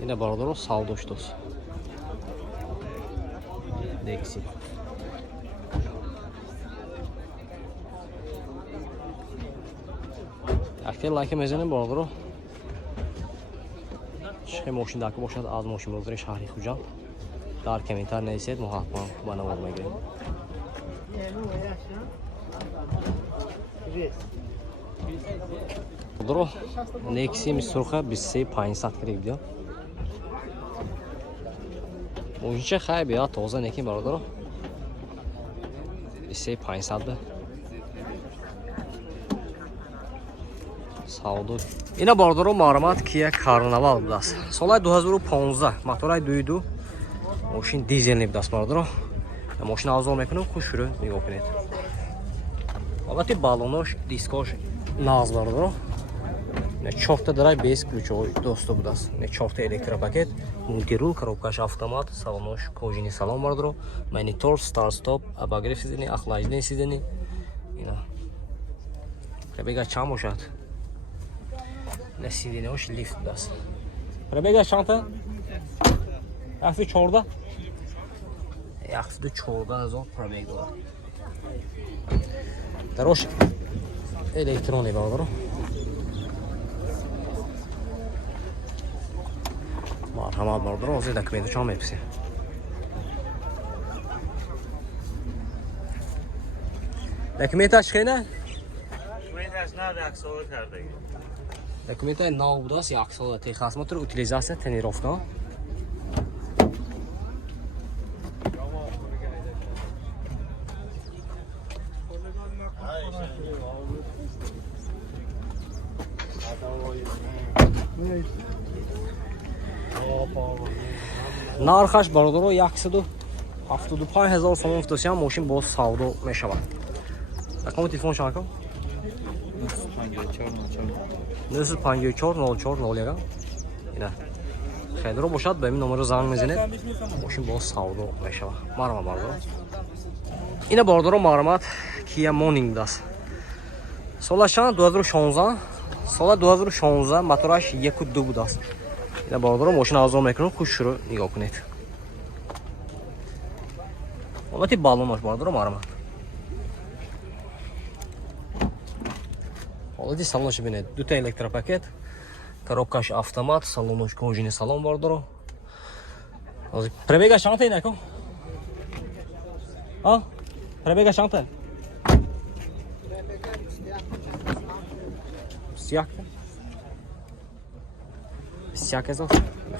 Yine baradaro savdosh do'st. Nexi. Aktel like mezenin baradaro. چه ماشین داخل باشد از ماشین بگیری شهری خوجا در کمیتر نیست محتمل بنوار میگیریم درو نکسی میسرخه 2500 گرفت دیا ماشین چه خیلی بیا تازه نکی برادر 2500 به savdo. Ina bordoro ma'lumot Kia Carnival budas. So'lay 2015 motoray duydu. Moshin dizelni budas bordoro. Moshin avzol mekunum xushuru nigah kuned. Albatta balonosh, diskosh naz bordoro. Ne chofta daray base ключевой do'sti budas. Ne chofta elektropaket, multirul, коробкаш avtomat, salonosh kojini salon bordoro. Monitor, start stop, abagrev sizini, охлаждение sizini. Ina. Prebega cham boshad. Nesili hoş lift das. Prebega çanta. Hafif çorda. Hafif çorda zor prebega var. Daroş elektronik var. Marhamat vardır. O yüzden dokumentı çam hepsi. Dokumenti açkayna? Dokumenti açnada aksolat kardeşim. Документы на удас яксал техосмотр утилизация тренировка. Нархаш бародаро 175,000 сом уфтосиам мошин боз савдо мешавад. Рақами телефон шака? 5404 اینا خیلی رو باشد به این نمره زنگ میزنید ماشین با ساودو میشه مرما باردار اینا باردار معلومات کیا مونینگ داست سالشان 2016 سال 2016 موتورش 1.2 بود است اینا باردار ماشین آزاد میکنه خوش رو نگاه کنید البته بالونش باردار معلومات Молодец, салон шибинет. Дута электропакет, коробкаш автомат, салонош кожаный салон бардоро. Пробега шанта инако? А? Пробега шанта? Стяка. Стяка зор.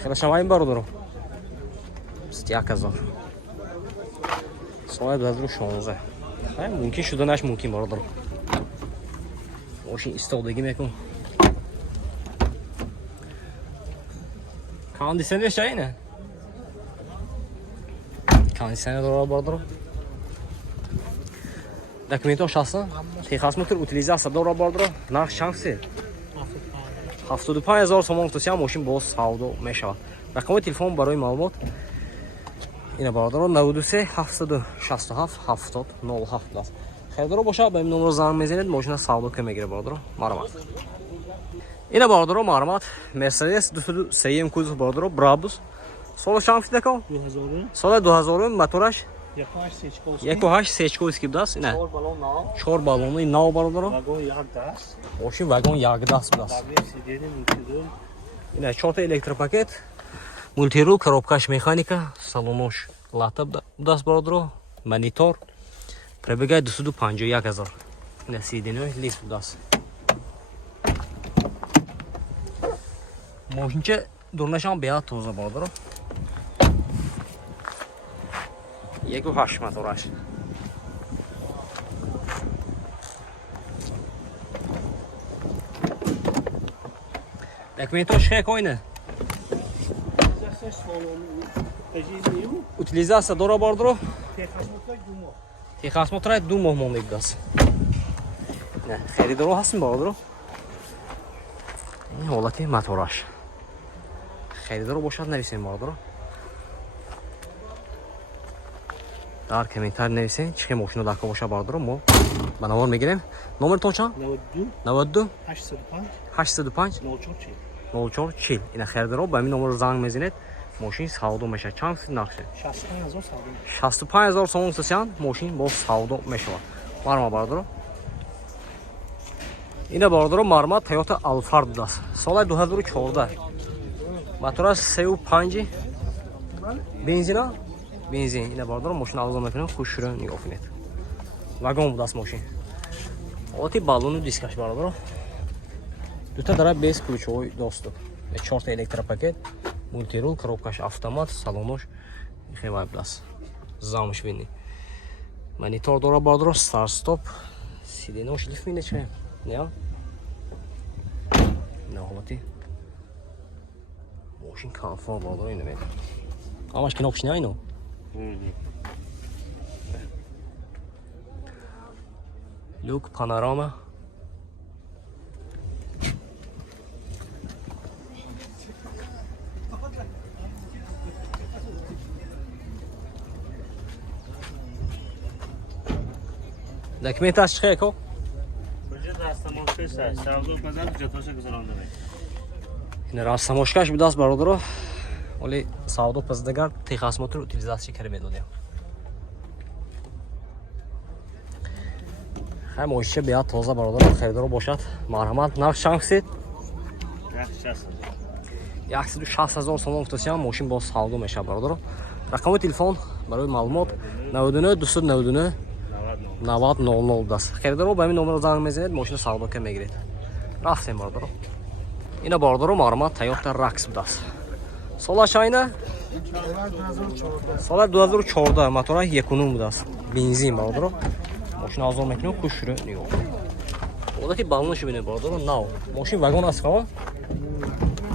Хорошо, маем бардоро. Стяка зор. Солай базру шонза. Хай, мумкин шуда наш мумкин бардоро. Moshin istodagi mekun. Kondisyoner şeyine. Kondisyoner doğru bardır. Dokumenti şahsı. Texasmotor utilizatsiya doğru bardır. Narx şansı. 75,000 сом уфтосиам мошин боз савдо мешавад. Рақами телефон барои маълумот ина бародаро 93 767 70 07 аст. خیلی باشه به این نمره زنگ میزنید ماشین ساودو که میگیره برادر مرمت اینا برادر مرمت مرسدس 203 کد برادر برابوس سال شانفی دکو 2000 سال 2000 موتورش 1.8 سیچکو اسکیپ داست اینا 4 بالون نو برادر واگن یک دست ماشین واگن یک دست داست اینا 4 تا الکتروپاکت مولتیرول коробкаш механика салонош латап дас برادر монитор Пробегает 251,000. На сиденье лист даст. Можете дурнашан беа тоза бадро. Егу хаш мотораш. Документош хекойне. Утилизация дора бадро. Техосмотр 2 ماه مونده است. نه خریدارو هستیم بادرو. این حالت موتورش. خریدارو باشد نویسین بادرو. در کامنتر نویسین چه ماشین داخل باشه بادرو ما بنوار میگیریم. نمبر تو چند؟ 92 92 805 805 04 0440. Ина хердаро ба ҳамин номер занг мезанед, мошин савдо мешавад. Чанд нархи? 65000 савдо. 65000 сомон гуфтасиян, мошин бо савдо мешавад. Марма бардоро. Ина бардоро марма Toyota Alphard будааст. Соли 2014. Мотора 35 бензина. Бензин. Ина бардоро мошин авзо мекунем, хушро нигоҳ кунед. Вагон будааст мошин. Оти баллону дискаш бардоро. Дута дара без ключовой доступ. 4 электропакет, мультирул, коробкаш автомат, салонош хевай будааст. Замш бини. Монитор дора бардоро, старт-стоп. Сиденош лифт минече. Не? Не ҳолати. Мошин комфорт бардоро ина мед. Амаш кнопкаш не айно. Люк, панорама. Документаш чӣ ко? Куҷа растамошкаш аст. Савдо базар ҷатоша гузаронда мешавад. Ин растамошкаш будааст бародаро. Оли савдо паздагар техасмотро утилизация карда медодем. Хай мошинча беяд тоза бародаро харидоро бошад. Марҳамат, нарх чанд гуфтед? 160000 сомон гуфтасиян, мошин бо савдо мешавад бародаро. Рақами телефон барои маълумот 99 299 9000 даст. Харидоро ба ҳамин номер занг мезанед, мошина савдока мегиред. Рафтем бародаро. Ина бародаро марҳамат Toyota Rax будааст. Солаш айна? Соли 2014, мотора 1.0 будааст. Бензин бародаро. Мошина авзо мекунем, хушро нигоҳ. Одати баллонш бинед бародаро, нав. Мошин вагон аст ҳава?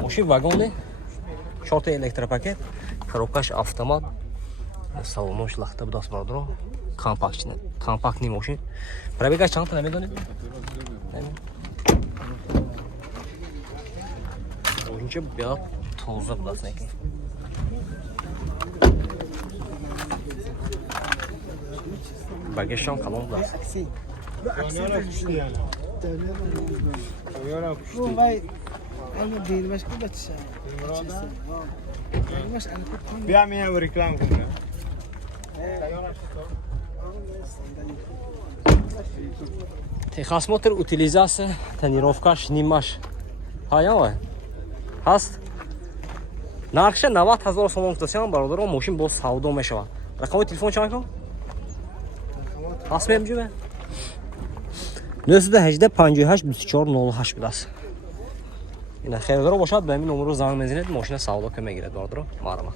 Мошин вагоне. 4 электропакет, коробкаш автомат. Салонош лахта будааст бародаро. Компактный мошин. Пробега чанд намедонед? Мошинча беяд тоза будааст некин. Багажшам калон будааст. Бия меня реклам кунем. Техосмотр, утилизация, тонировкаш, нимаш. Ҳаява? Ҳаст? Нархша 90000 сомон гуфтасиян бародаро, мошин бо савдо мешавад. Рақами телефон чанд ко? Ҳаст мемҷуме? 918 58 2408 будааст. Ина харидоро бошад, ба ҳамин номеро занг мезанед, мошина савдока мегирад бародаро. Марҳамат.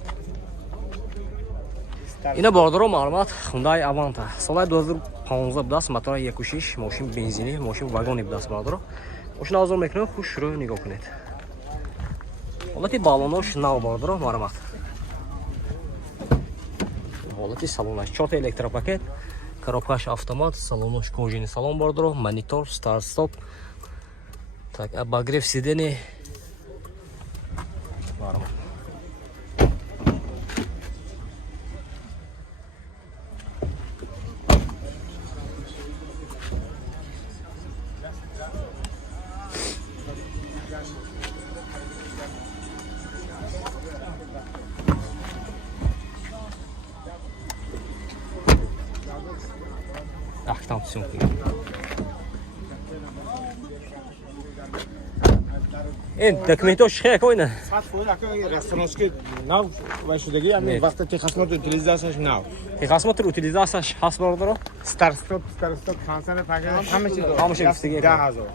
Ина бародаро марҳамат Hyundai Avanta. Соли 2015 будааст, мотора 1.6, мошин бензини, мошин вагони будааст бародаро. Мошина авзо мекунем, хушро нигоҳ кунед. ҳолати баллонош нав бародаро, марҳамат. Ҳолати салонаш 4 электропакет, коробкаш автомат, салонош кожини салон бародаро, монитор, старт-стоп. Так, обогрев сидений. Марҳамат. Там все. Документош чӣ коина? Растамошки нав ва шудагӣ, ами вақте техосмотр утилизацияш нав. Техосмотр утилизацияш ҳаст бародаро? Старт-стоп, фансари пакет, ҳама чиз. Ҳамаша гуфтагӣ. 10000.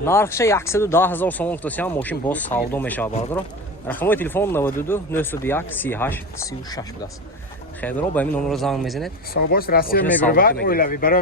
Нархша 110000 сомон гуфтасиян, мошин бо савдо мешавад бародаро. Рақамои телефон 92 901 38 36 будааст. Харидоро ба ҳамин номеро занг мезанед. Соҳибош Россия мебарад, оилави барои